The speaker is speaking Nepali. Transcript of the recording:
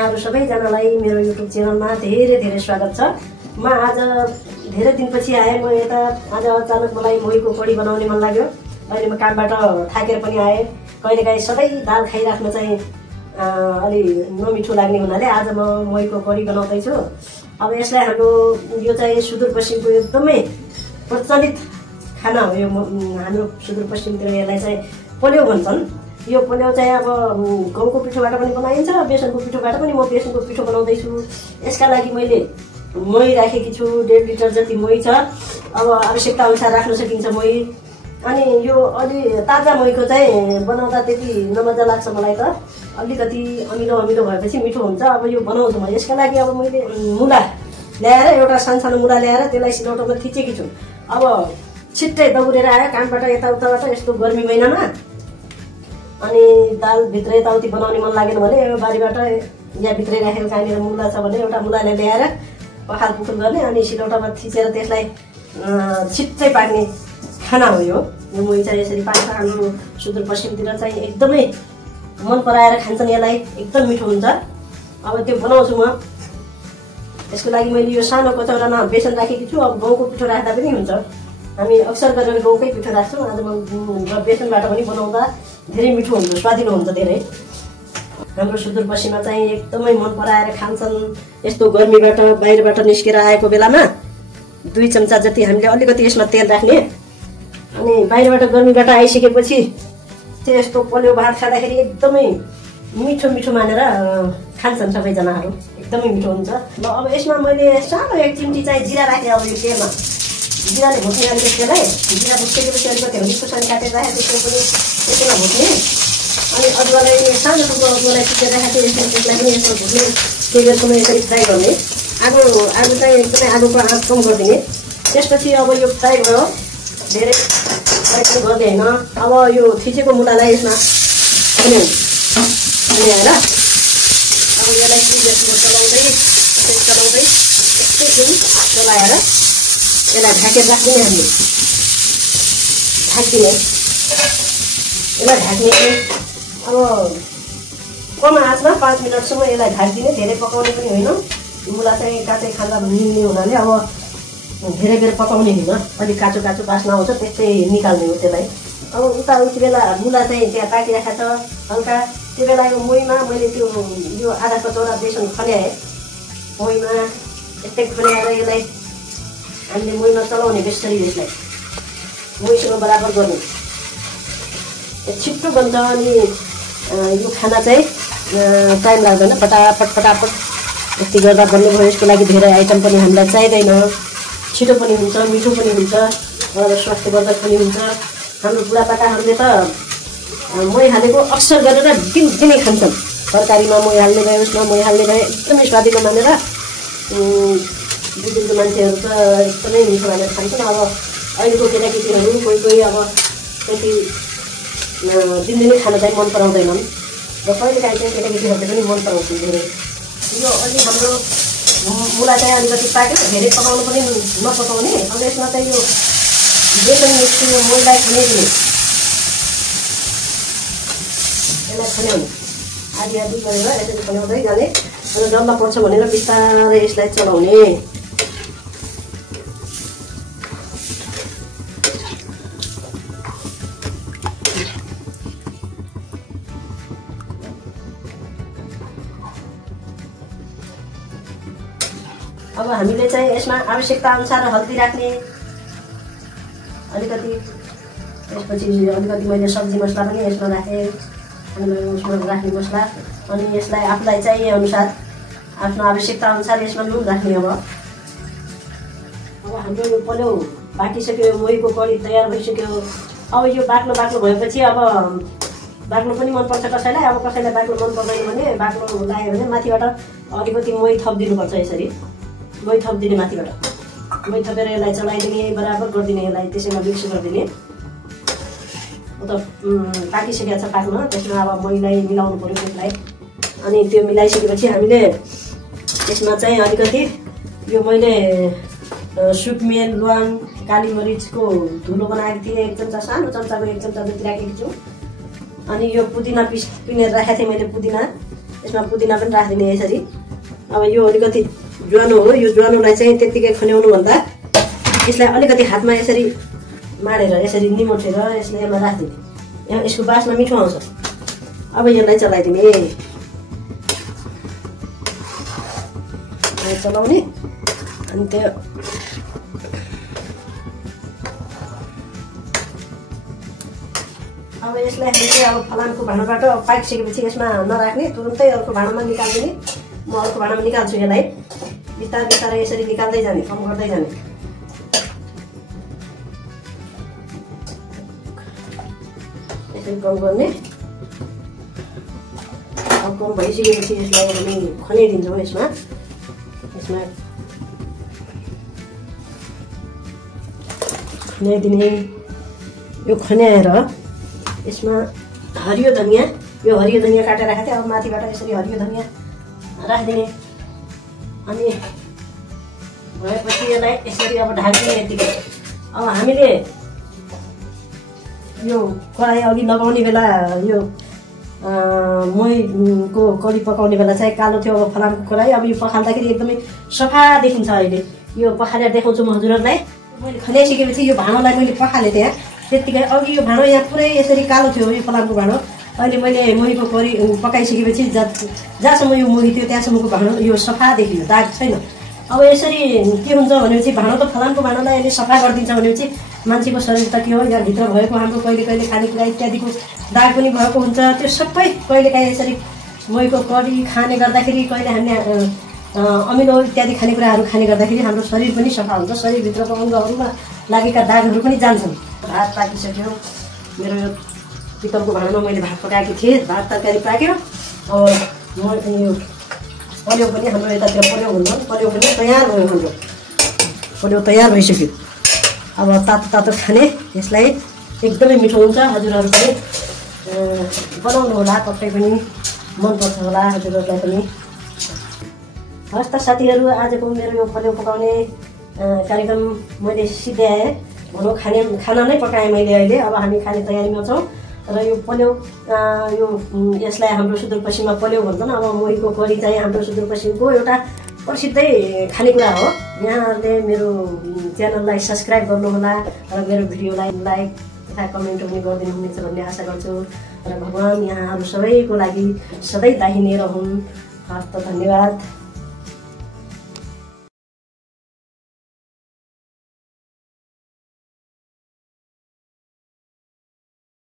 यहाँहरु सबैजनालाई मेरो युट्युब च्यानलमा धेरै धेरै स्वागत छ। म आज धेरै दिनपछि आए। म यता आज अचानक मलाई मोहीको कडी बनाउने मन लाग्यो। अहिले म कामबाट थाकेर पनि आए। कहिलेकाहीँ सबै दाल खाइराख्न चाहिँ अलि नमिठो लाग्ने हुनाले आज म मोहीको कडी बनाउँदै छु। अब यसलाई यो चाहिँ सुदूरपश्चिमको एकदमै प्रचलित खाना हो। यो हाम्रो सुदूरपश्चिमतिर यसलाई चाहिँ पोल्यो भन्छन्। यो पोल्यो चाहिँ अब गहुँको पिठोबाट पनि बनाइन्छ र बेसनको पिठोबाट पनि। म बेसनको पिठो बनाउँदैछु। यसका लागि मैले मोही राखेकी छु। 1.5 लिटर जति मोही छ। अब आवश्यकता अनुसार राख्न सकिन्छ मोही। अनि यो अलि ताजा मोहीको चाहिँ बनाउँदा त्यति नमजा लाग्छ मलाई त। अलिकति अमिलो अमिलो भएपछि मिठो हुन्छ। अब यो बनाउँछु म। यसका लागि अब मैले मुला ल्याएर एउटा सानो मुला ल्याएर त्यसलाई सिलौटोमा थिचेकी छु। अब छिट्टै दौडेर आयो कामबाट यताउताबाट यस्तो गर्मी महिनामा। अनि दाल भित्र यताउति बनाउने मन लागेन भने यो बारीबाट या भित्रै राखेर कहाँनिर मुला छ भने एउटा मुलालाई ल्याएर पखाल पुखुल गर्ने अनि सिलौटामा थिचेर त्यसलाई छिट्टै पाक्ने खाना हो। यो मोही चाहिँ यसरी पाक्छ। हाम्रो सुदूरपश्चिमतिर चाहिँ एकदमै मन पराएर खान्छन् यसलाई। एकदम मिठो हुन्छ। अब त्यो बनाउँछु म। यसको लागि मैले यो सानो कचौरामा बेसन राखेकी छु। अब गहुँको पिठो राख्दा पनि हुन्छ। हामी अक्सर गरेर गहुँकै पिठो राख्छौँ। आज म बेसनबाट पनि बनाउँदा धेरै मिठो हुन्छ, स्वादिलो हुन्छ धेरै। हाम्रो सुदूरपश्चिममा चाहिँ एकदमै मन पराएर खान्छन्। यस्तो गर्मीबाट बाहिरबाट निस्केर आएको बेलामा 2 चम्चा जति हामीले अलिकति यसमा तेल राख्ने। अनि बाहिरबाट गर्मीबाट आइसकेपछि चाहिँ यस्तो पोल्यो भात खाँदाखेरि एकदमै मिठो मिठो मानेर खान्छन् सबैजनाहरू। एकदमै मिठो हुन्छ। ल अब यसमा मैले सानो 1 चिम्टी चाहिँ जिरा राखेँ। अब यो तेलमा जिराले भुट्ने अलिकति त्यसलाई। जिरा भुटिसकेपछि अलिकति हल्दी खुर्सानी काटेर राखेँ। त्यसमा पनि त्यसमा भुट्ने। अनि अदुवालाई सानो टुक्रो अदुवालाई टिपेर राखेको थिएँ। त्यसलाई पनि यसमा भुट्ने। के गर्छु म यसरी फ्राई गर्ने। आगो चाहिँ एकदमै आगोको आँच कम गरिदिने। त्यसपछि अब यो फ्राई भयो। धेरै फ्राई पनि गर्ने होइन। अब यो थिचेको मुलालाई यसमा ल्याएर अब यसलाई चलाउँदै एकैछिन चलाएर यसलाई ढाकेर राख्दिने। हामीले ढाक्दिने। यसलाई ढाक्ने अब कम आँचमा 5 मिनटसम्म यसलाई ढाक्दिने। धेरै पकाउने पनि होइन। मुला चाहिँ काँचै खाँदा मिल्ने हुनाले अब धेरै बेर पकाउने होइन। अलिक काँचो काँचो बास्ना आउँछ त्यस्तै निकाल्ने हो त्यसलाई। अब उति बेला मुला चाहिँ त्यहाँ पाकिरहेको छ हल्का। त्यो बेला यो मोहीमा मैले यो आधा कचौरा बेसन खन्याएँ। मोहीमा यस्तै खन्याएर यसलाई हामीले मोहीमा चलाउने बेसरी यसलाई मोहीसँग बराबर गर्ने। छिट्टो बन्छ। अनि यो खाना चाहिँ टाइम लाग्दैन। फटाफट यति गर्दा बन्ने भयो। यसको लागि धेरै आइटम पनि हामीलाई चाहिँदैन। छिटो पनि हुन्छ, मिठो पनि हुन्छ र स्वास्थ्यवर्धक पनि हुन्छ। हाम्रो बुढापाकाहरूले त मोही हालेको अक्सर गरेर दिनै खान्छन्। तरकारीमा मोही हाल्ने भयो, उसमा मोही हाल्ने भयो। एकदमै स्वादिलो मानेर बुजुर्ग मान्छेहरू त एकदमै मिठो मानेर खान्छन्। अब अहिलेको केटाकेटीहरू कोही अब त्यति दिनदिनै खान चाहिँ मन पराउँदैनन्। र कहिलेकाहीँ चाहिँ केटाकेटीहरूले पनि मन पराउँछन् धेरै। यो अलि हाम्रो मुला चाहिँ अलिकति पाक्यो। धेरै पकाउनु पनि नपकाउने। अब यसमा चाहिँ यो बेसन मिक्स मोहीलाई खनाइदिने। यसलाई खनाउने आधी गरेर यसरी खनाउँदै जाने। र डल्ला पर्छ भनेर बिस्तारै यसलाई चलाउने। अब हामीले चाहिँ यसमा आवश्यकता अनुसार हल्दी राख्ने अलिकति। त्यसपछि अलिकति मैले सब्जी मसला पनि यसमा राखेँ। अनि उसमा राख्ने मसला। अनि यसलाई आफूलाई चाहिए अनुसार आफ्नो आवश्यकता अनुसार यसमा नुन राख्ने। अब हाम्रो यो पोल्यो पाकिसक्यो। मोहीको कडी तयार भइसक्यो। अब यो बाक्लो भएपछि अब बाक्लो पनि मनपर्छ कसैलाई। अब कसैलाई बाक्लो मन पर्दैन भने बाक्लो लाग्यो भने माथिबाट अलिकति मोही थपिदिनुपर्छ। यसरी मोही थपिदिने। माथिबाट मोही थपेर यसलाई चलाइदिने। बराबर गरिदिने। यसलाई त्यसैमा मिक्स गरिदिने। त पाकिसकेको छ पाक्न। त्यसमा अब मोहीलाई मिलाउनु पऱ्यो त्यसलाई। अनि त्यो मिलाइसकेपछि हामीले त्यसमा चाहिँ अलिकति यो मैले सुकमेल, ल्वाङ, काली मरिचको धुलो बनाएको थिएँ। 1 चम्चा सानो चम्चाको 1 चम्चा जति राखेको छु। अनि यो पुदिना पिनेर राखेको थिएँ मैले। पुदिना यसमा पुदिना पनि राखिदिने यसरी। अब यो अलिकति ज्वानो हो, यो ज्वानोलाई चाहिँ त्यत्तिकै खन्याउनुभन्दा यसलाई अलिकति हातमा यसरी माडेर यसरी निमोठेर यसलाई यसमा राखिदिने। यहाँ यसको बास्ना मिठो आउँछ। अब यसलाई चलाइदिने, चलाउने अनि त्यो अब यसलाई हामीले अब फलामको भाँडाबाट पाकिसकेपछि यसमा नराख्ने, तुरुन्तै अर्को भाँडामा निकाल्दिने। म अर्को भाँडामा निकाल्छु यसलाई, बिस्तारै बिस्तारै यसरी निकाल्दै जाने, कम गर्दै जाने। यसरी कम गर्ने। अब कम भइसकेपछि यसलाई हामी खनाइदिन्छौँ। यसमा खनाइदिने। यो खन्याएर यसमा हरियो धनियाँ, यो हरियो धनियाँ काटेर राखेको थिएँ, अब माथिबाट यसरी हरियो धनियाँ राखिदिने। अनि भएपछि यसलाई यसरी अब ढाकिदिने यतिकै। अब हामीले यो कराही अघि लगाउने बेला यो मोहीको कडी पकाउने बेला चाहिँ कालो थियो। अब फलामको कराही, अब यो पखाल्दाखेरि एकदमै सफा देखिन्छ। अहिले यो पखालेर देखाउँछु म हजुरहरूलाई। मैले खनाइसकेपछि यो भाँडोलाई मैले पखालेँ त्यहाँ, त्यत्तिकै अघि यो भाँडो यहाँ पुरै यसरी कालो थियो यो फलामको भाँडो। अहिले मैले मोहीको कडी पकाइसकेपछि जहाँसम्म यो मोही थियो त्यहाँसम्मको भाँडो यो सफा देखियो, दाग छैन। अब यसरी के हुन्छ भनेपछि भाँडो त फलामको भाँडोलाई अहिले सफा गरिदिन्छ भनेपछि मान्छेको शरीर त के हो, यहाँभित्र भएको हाम्रो कहिले कहिले खानेकुरा इत्यादिको दाग पनि भएको हुन्छ। त्यो सबै कहिलेकाहीँ यसरी मोहीको कडी खाने गर्दाखेरि, कहिले हामीले अमिलो इत्यादि खानेकुराहरू खाने गर्दाखेरि हाम्रो शरीर पनि सफा हुन्छ, शरीरभित्रको अङ्गहरूमा लागेका दागहरू पनि जान्छन्। भात पाकिसक्यो मेरो। यो पितलको भाँडामा मैले भात पकाएको थिएँ, भात तरकारी पाक्यो। अब यो पल्यो पनि हाम्रो यतातिर पल्यो भन्छ, पल्यो पनि तयार भयो। हाम्रो पल्यो तयार भइसक्यो। अब तातो तातो खाने, यसलाई एकदमै मिठो हुन्छ। हजुरहरू पनि बनाउनु होला, पक्कै पनि मनपर्छ होला हजुरहरूलाई पनि। हस् त साथीहरू, आजको मेरो यो पल्यो पकाउने कार्यक्रम मैले सिद्ध्याएँ भनौँ। खाना नै पकाएँ मैले अहिले। अब हामी खाने तयारीमा छौँ। र यो पल्यो यो यसलाई हाम्रो सुदूरपश्चिममा पल्यो भन्छन्। अब मोहीको कडी चाहिँ हाम्रो सुदूरपश्चिमको एउटा प्रसिद्धै खानेकुरा हो। यहाँहरूले मेरो च्यानललाई सब्सक्राइब गर्नुहोला र मेरो भिडियोलाई लाइक तथा कमेन्ट पनि गरिदिनुहुनेछ भन्ने आशा गर्छु। र भगवान् यहाँहरू सबैको लागि सधैँ दाहिने रहन्। हस्त धन्यवाद।